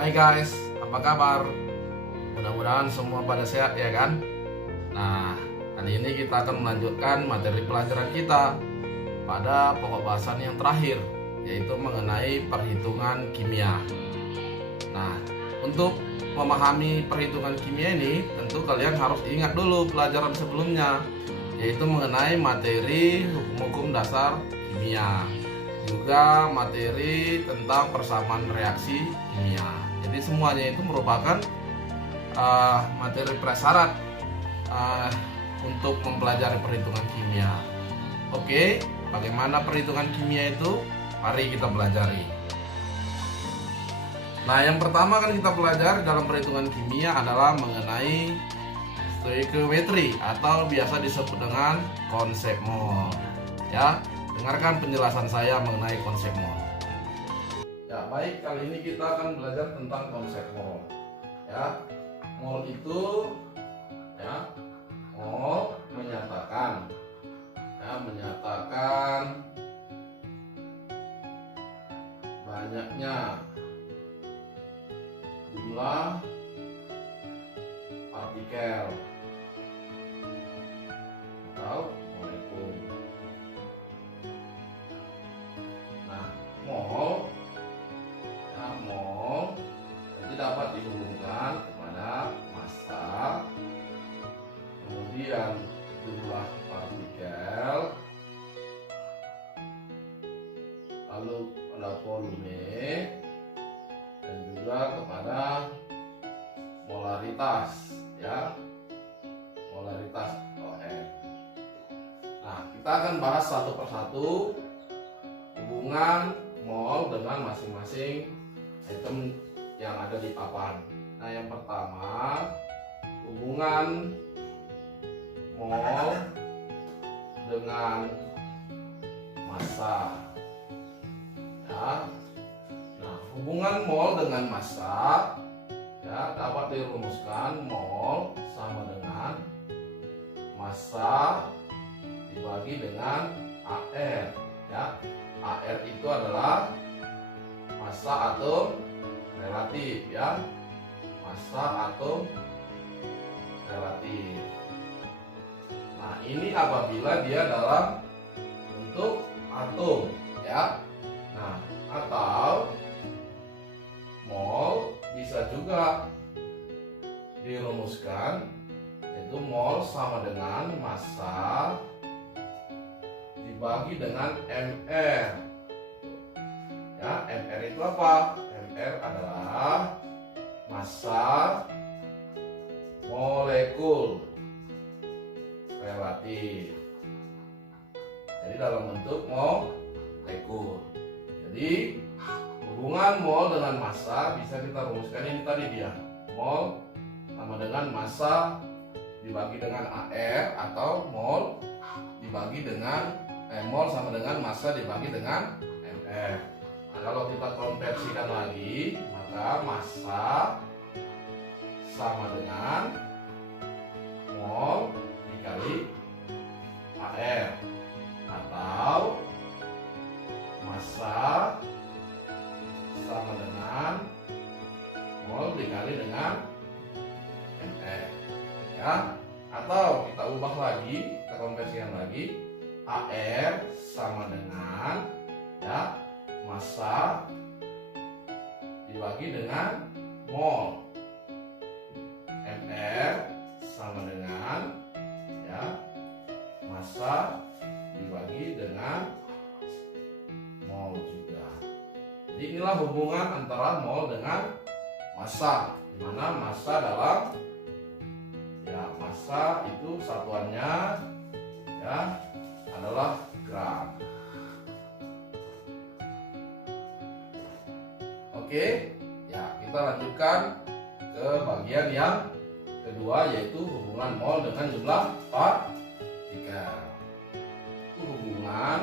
Hai guys, apa kabar? Mudah-mudahan semua pada sehat ya kan? Nah, kali ini kita akan melanjutkan materi pelajaran kita pada pokok bahasan yang terakhir, yaitu mengenai perhitungan kimia. Nah, untuk memahami perhitungan kimia ini, tentu kalian harus ingat dulu pelajaran sebelumnya, yaitu mengenai materi hukum-hukum dasar kimia, juga materi tentang persamaan reaksi kimia. Jadi semuanya itu merupakan materi prasyarat untuk mempelajari perhitungan kimia. Oke, bagaimana perhitungan kimia itu? Mari kita pelajari. Nah, yang pertama kan kita pelajari dalam perhitungan kimia adalah mengenai stoikiometri atau biasa disebut dengan konsep mol. Ya, dengarkan penjelasan saya mengenai konsep mol. Ya, baik, kali ini kita akan belajar tentang konsep mol. Ya, mol itu mol menyatakan banyaknya jumlah partikel atau molekul. Nah, mol itu dapat dihubungkan kepada massa, kemudian jumlah partikel, lalu pada volume, dan juga kepada molaritas, ya, molaritas OH. Nah, kita akan bahas satu persatu hubungan mol dengan masing-masing item yang ada di papan. Nah, yang pertama, hubungan mol dengan massa. Ya. Nah, hubungan mol dengan massa ya dapat dirumuskan mol sama dengan massa dibagi dengan AR. Ya, AR itu adalah massa atom relatif, ya, massa atom relatif. Nah, ini apabila dia dalam bentuk atom, ya. Nah, atau mol bisa juga dirumuskan, yaitu mol sama dengan massa dibagi dengan mR. Ya, mR itu apa? mR adalah massa molekul relatif. Jadi dalam bentuk molekul. Jadi hubungan mol dengan massa bisa kita rumuskan ini tadi dia. Mol sama dengan massa dibagi dengan AR, atau mol dibagi dengan mol sama dengan massa dibagi dengan mR. Nah, kalau kita konversikan lagi, maka massa sama dengan mol dikali AR, atau massa sama dengan mol dikali dengan mR, ya. Atau kita ubah lagi, kita konversikan lagi, AR sama dengan, ya, massa dibagi dengan mol, mR sama dengan, ya, massa dibagi dengan mol juga. Jadi inilah hubungan antara mol dengan massa, di mana massa dalam, ya, massa itu satuannya, ya, adalah gram. Oke, ya, kita lanjutkan ke bagian yang kedua, yaitu hubungan mol dengan jumlah partikel. Itu hubungan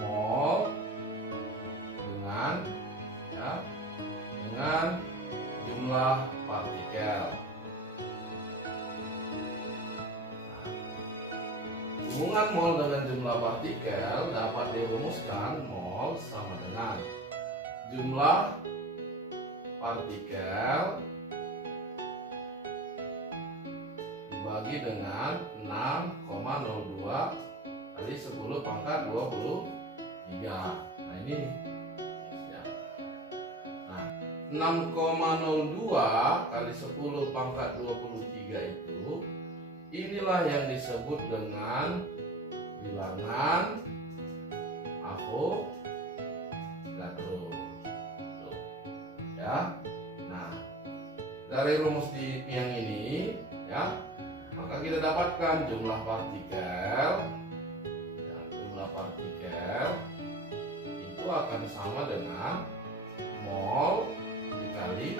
mol dengan, ya, dengan jumlah partikel. Hubungan mol dengan jumlah partikel dapat dirumuskan mol sama dengan jumlah partikel dibagi dengan 6,02 kali 10 pangkat 23. Nah ini ya. Nah 6,02 kali 10 pangkat 23 itu inilah yang disebut dengan bilangan Avogadro. Ya. Nah, dari rumus di yang ini ya, maka kita dapatkan jumlah partikel ya, jumlah partikel itu akan sama dengan mol dikali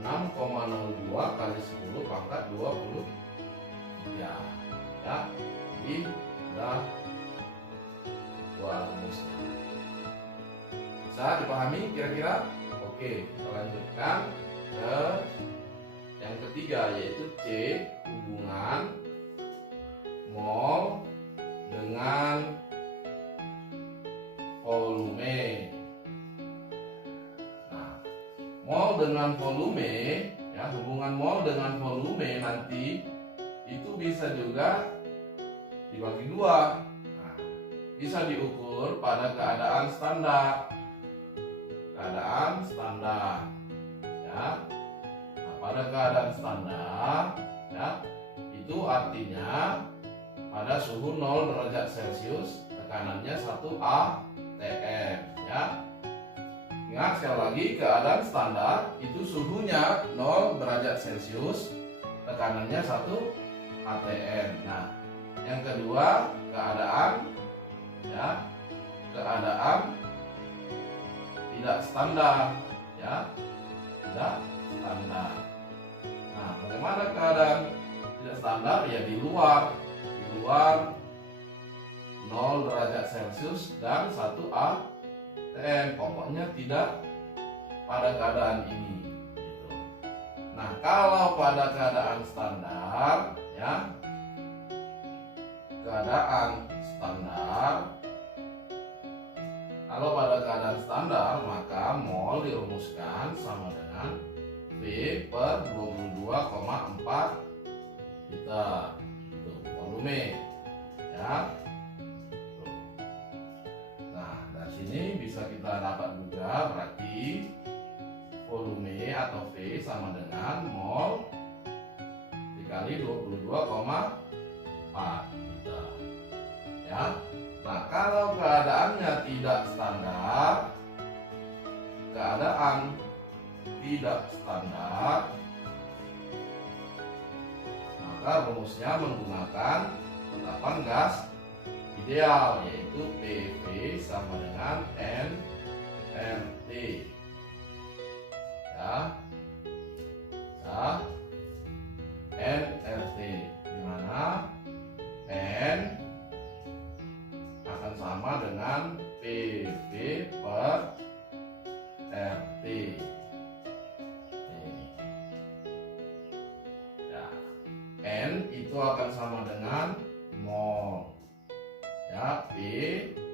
6,02 kali 10 pangkat 23 ya. Jadi udah dua rumusnya. Bisa dipahami kira-kira? Oke, kita lanjutkan ke yang ketiga, yaitu C, hubungan mol dengan volume. Nah, mol dengan volume ya, hubungan mol dengan volume nanti itu bisa juga dibagi dua. Nah, bisa diukur pada keadaan standar. Keadaan standar ya. Nah, pada keadaan standar ya, itu artinya pada suhu 0 derajat Celcius tekanannya 1 atm ya. Ingat sekali lagi, keadaan standar itu suhunya 0 derajat Celcius tekanannya 1 atm. Nah, yang kedua keadaan ya, keadaan tidak standar ya, tidak standar. Nah, bagaimana keadaan tidak standar ya, di luar 0 derajat Celcius dan 1 atm, pokoknya tidak pada keadaan ini gitu. Nah, kalau pada keadaan standar ya, keadaan standar, kalau pada keadaan standar maka mol dirumuskan sama dengan V per 22,4 liter itu volume ya. Nah, dari sini bisa kita dapat juga berarti volume atau V sama dengan mol dikali 22,4 liter ya. Nah, kalau keadaannya tidak standar, maka rumusnya menggunakan tetapan gas ideal, yaitu PV sama dengan nRT ya. Ya, nRT di mana N akan sama dengan PV per RT. Ini. Ya. N itu akan sama dengan mol. Ya, P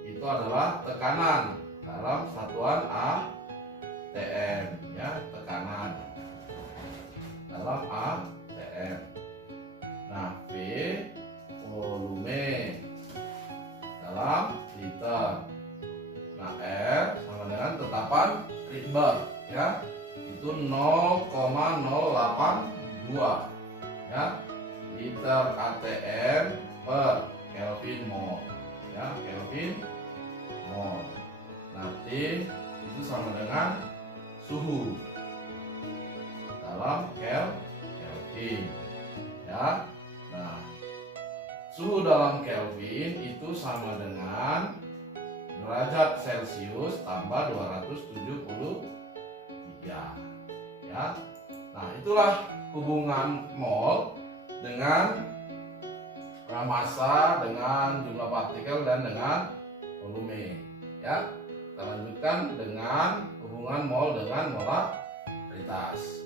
itu adalah tekanan dalam satuan atm ya, tekanan dalam atm. Nah, V volume dalam liter. Nah, R sama dengan tetapan Rydberg ya, itu 0,082 ya, liter atm per Kelvin mol ya, Kelvin mol. Nah, T itu sama dengan suhu dalam Kelvin ya. Nah, suhu dalam Kelvin itu sama dengan derajat Celcius tambah 273 ya. Nah, itulah hubungan mol dengan massa, dengan jumlah partikel dan dengan volume ya. Kita lanjutkan dengan hubungan mol dengan molaritas.